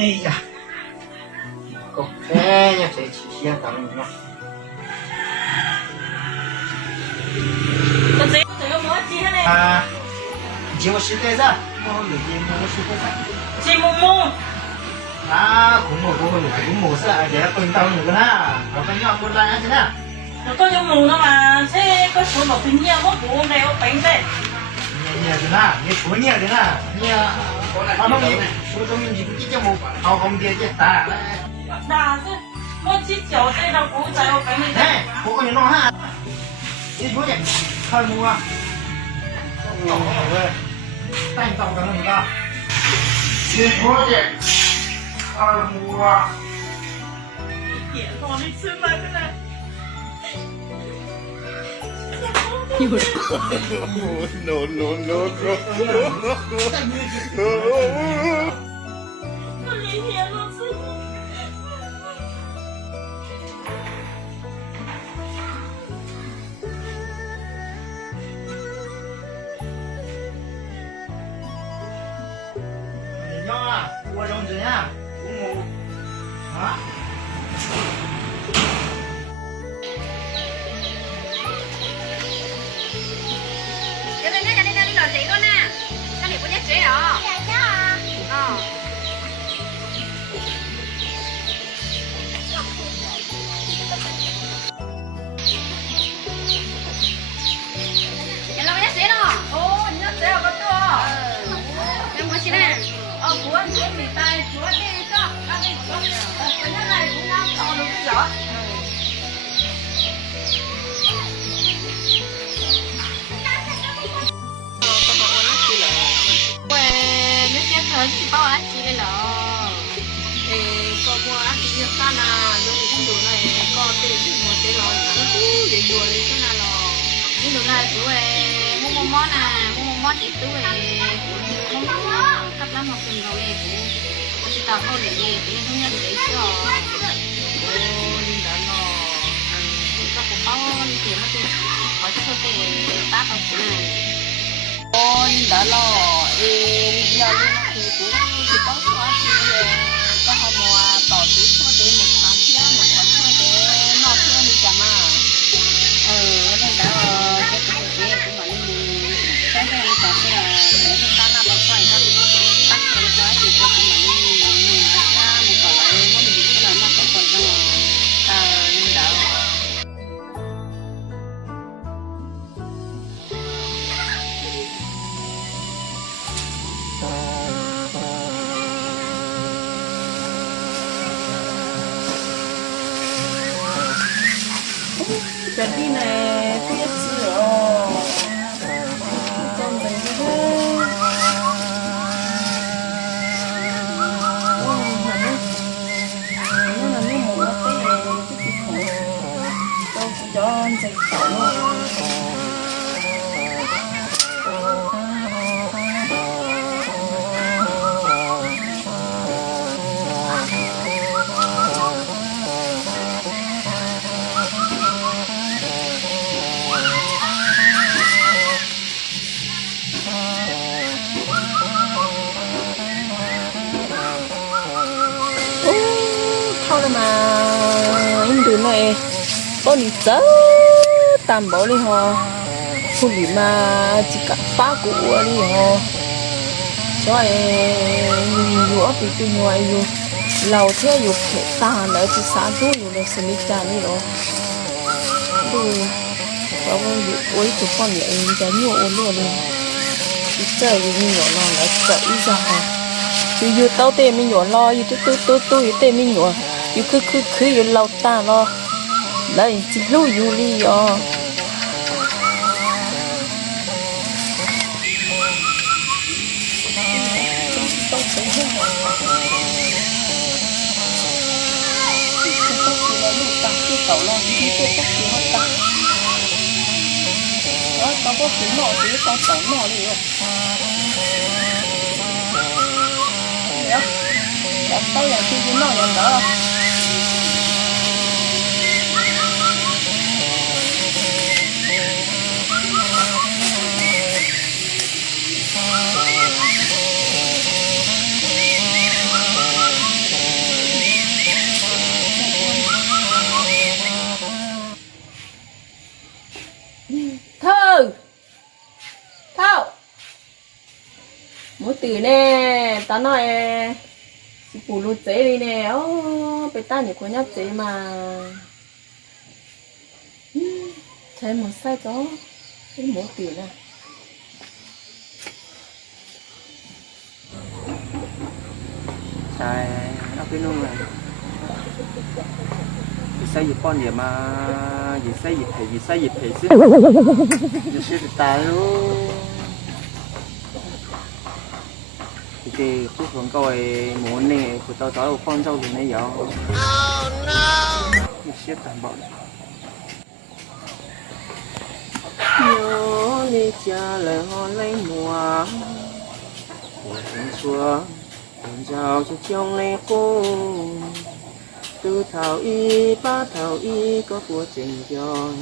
Ây da, có thế nha, sẽ chỉ xe tầm nó. À, chỉ một cái ra, mua được gì mua một cái ra. Chị mua. À, cũng mua sợ để con tao nữa na, có cái nhau con lại chứ na. Nó có những mù nó mà, thế có số một cái nhiều mất của này có bánh đấy. Nhiều thế na, nhiều số nhiều thế na, nhiều. À, nó nhiều, số trong những cái cho một, họ không tiền chứ ta. Đà chứ, có chiếc chậu đây là cú chạy có bánh này. Nè, có con nó ha. Đi chú nhỉ, thôi mua. Tay tao cái này ta. Đi chú nhỉ, thôi mua. Điện còn đi xưa mà cái này. No, no, no, no. Nó nhìn hiền luôn chứ. Nhau à, mua trong gì nhá, cũng ngủ. Hả? Cho nên cái này đi đòi chị con nè. Cái này có giá trị hả? Dạ chứ à. Dạ lâu giá trị đó. Ồ, giá trị là có to. Em mua chị nè. Của anh chị bị tay, của anh đi cho. Anh đi cho. Cái này cũng ngon, to được cái giỏ. Thôi chị bao ăn chị đây là có mua ăn chị nhiều sana rồi cũng đủ này có tiền thì mua tiền rồi để mua đi cái nào rồi những đồ này tụi mua món mua món chị tụi món cắt lắm một phần rồi cũng chị tao thôi để gì tụi không nhận để cho linh đó nó các cổ bao tiền nó tiền có cho tiền bác không chị này linh đó lo giờ thì cũng chỉ có quá thì có họ mua tỏi tí thôi để một tháng kia một tháng thôi để nọ kia thì chẳng mà nên đã cái gì cũng mà nên cái này là để ta làm một vài năm bắt đầu cái thì cũng mà nên ra một cái nó mình cũng là nó có còn ra nên đã Cái đi này tôi chỉ ở trong đấy thôi. Nó là nó một cái gì tôi cho dịch tẩu luôn. Thôi mà anh đứa này có đi chớ tạm bảo đi họ không đi mà chỉ cả phá của đi họ cho em nhiều bị từ ngoài rồi lâu thế rồi phải ta nữa chỉ sáng tối rồi là xử lý chán đi rồi rồi có con gì ôi chụp con vậy cái nhiều ôn luôn đi chơi gì nhiều lo là sợ ra chứ tao tên mình nhỏ lo chứ tôi tên mình nhỏ chứ cứ lâu ta lo đây chỉ lưu yêu đi à tao có tiếng nọ chứ tao sống nọ đi rồi tao là cái nọ là đó từ nè ta nói chỉ bù lúa chế đi nè ô bị ta nhiều con nhóc chế mà thấy một sai chó cái một tiền à sai nó cái luôn này gì sai gì con gì mà gì sai gì thầy chứ gì sai tài luôn thì phút còn coi muốn nè của tao cháu con dâu thì nãy giờ gì sai tàn bạo nhớ đi cha lời hò lấy mùa của tháng xưa con chào cho trong này cô từ thảo y ba thảo y có của trình tròn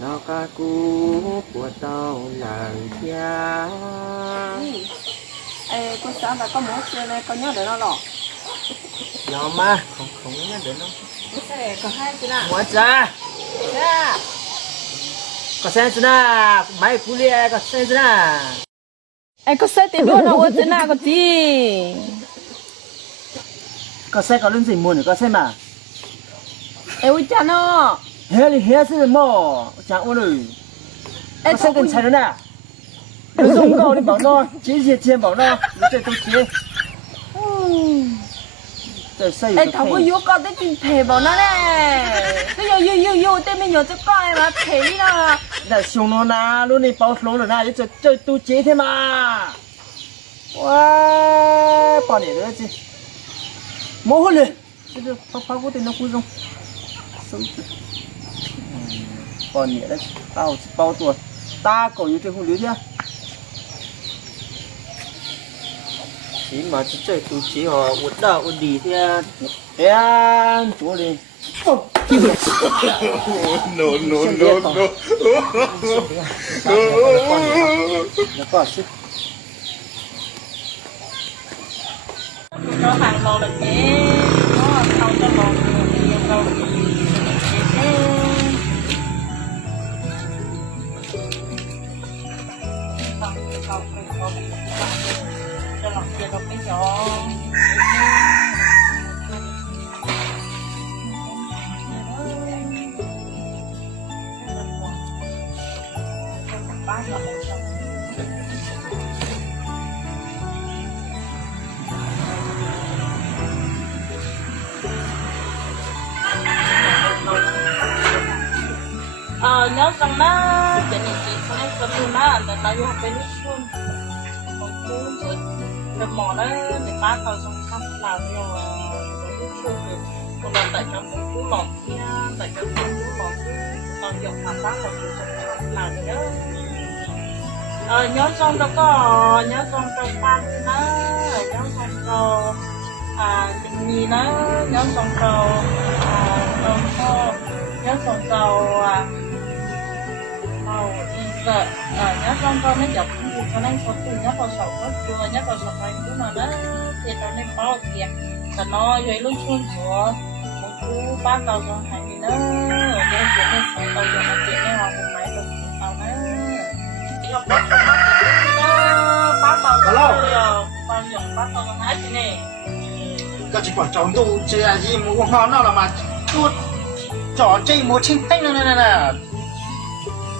nó ca cú của tao là cha ê con sao là con muốn chơi này con nhớ để nó lọ nhỏ mà không nhớ đến nó cái có hai chứ nào mua cha cha có xe chứ na máy cú lia có xe chứ na ê có xe tiền luôn đâu chứ nào có gì có xe có lên gì mua nữa có xe mà ê ui cha nó hè thì hè chứ mò chẳng ôn rồi có xe cần chạy nữa nè nó dùng cầu đi bảo nó chế gì tiền bảo nó nó chơi tôi chế ê thằng có vô con tới tiền thề bảo nó nè cái vô tên mình nhớ cho coi mà thề đi nào là xuống nó na luôn đi bao xuống rồi na chứ chơi tôi chế thế mà wow bao nhiêu nữa chứ mua hết liền chứ phá có tiền nó cúi không bao nhiêu đấy bao tuổi ta còn như thế không lứa nhá chỉ mà chơi tôi chế họ uất đào uất đi thế em chúa đi No, no, no, no. nó có sức cho hàng lò là chế nó không cho lò nhiều đâu cho lọc kia lọc cái gió nhớ rằng nó để nhìn chị sẽ có luôn đó là tao vô bên luôn còn cũng được mỏ đó để ba tao xong xong làm rồi lúc xuân thì còn là tại trong một cú lọt kia tại trong một cú lọt tao dùng làm bác một cú xong làm rồi đó nhớ xong đâu có nhớ xong đâu ba nó nhớ xong đâu gì đó nhớ xong đâu nhớ xong đâu giờ nhớ con nó chọc cũng cho nên có từ nhớ vào sầu nó chưa nhớ vào sầu này cũng là nó thì cho nên bao kìa là nó vậy luôn xuân của một chú ba tàu rồi hay gì đó rồi cái chuyện này sầu tàu rồi nó chuyện này họ cũng phải được tàu nó chỉ học bắt ba tàu rồi bao giờ ba tàu nó hết cái này các chị bảo cháu đâu chơi gì một hoa nào là mà tôi trò chơi một chính thanh này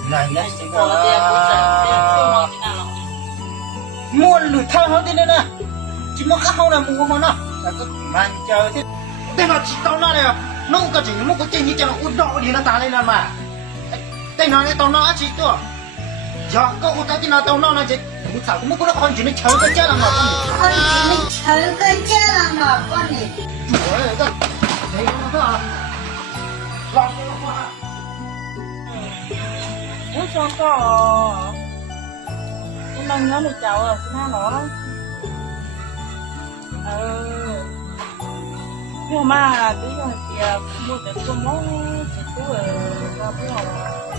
này đấy chỉ có mua lười thao hơn thế nữa nè chỉ mua các hậu là mua mà nó là cứ mang chờ thế thế mà chỉ tao nói này nó có chỉ mua cái tiền như cho nó út đỏ thì nó ta lên là mà đây nói này tao nói chỉ tôi giờ có út cái nào tao nói là chỉ út thảo cũng có con chỉ nó chờ cái chết là mà con chỉ mình chờ cái chết là mà con này ủa cái đấy nó thế à lọt nhớ xong có cái nông nó được chậu rồi nó nọ đó nhưng mà bây giờ thì mua được con món chỉ cứ ra bây giờ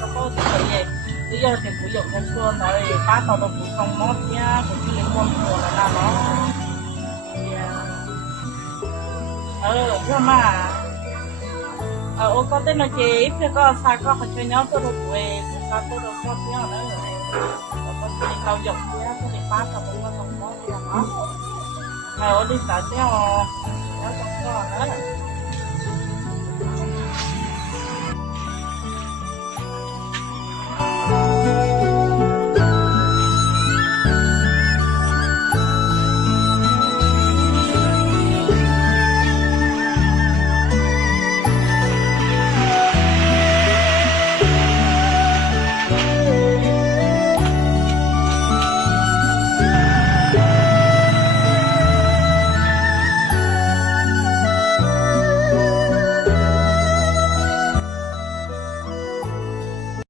nó có cái gì bây giờ thì sử dụng con xuân rồi ba tàu đồng cũng không mót nhá cũng chỉ con mùa là nó nhưng mà ô có tên là chị phải có sao có phải cho nhau tôi được quê sao tôi được có nhau nữa rồi có gì tao dùng nhá tôi thì ba tao cũng có không có mày ở đi xả chéo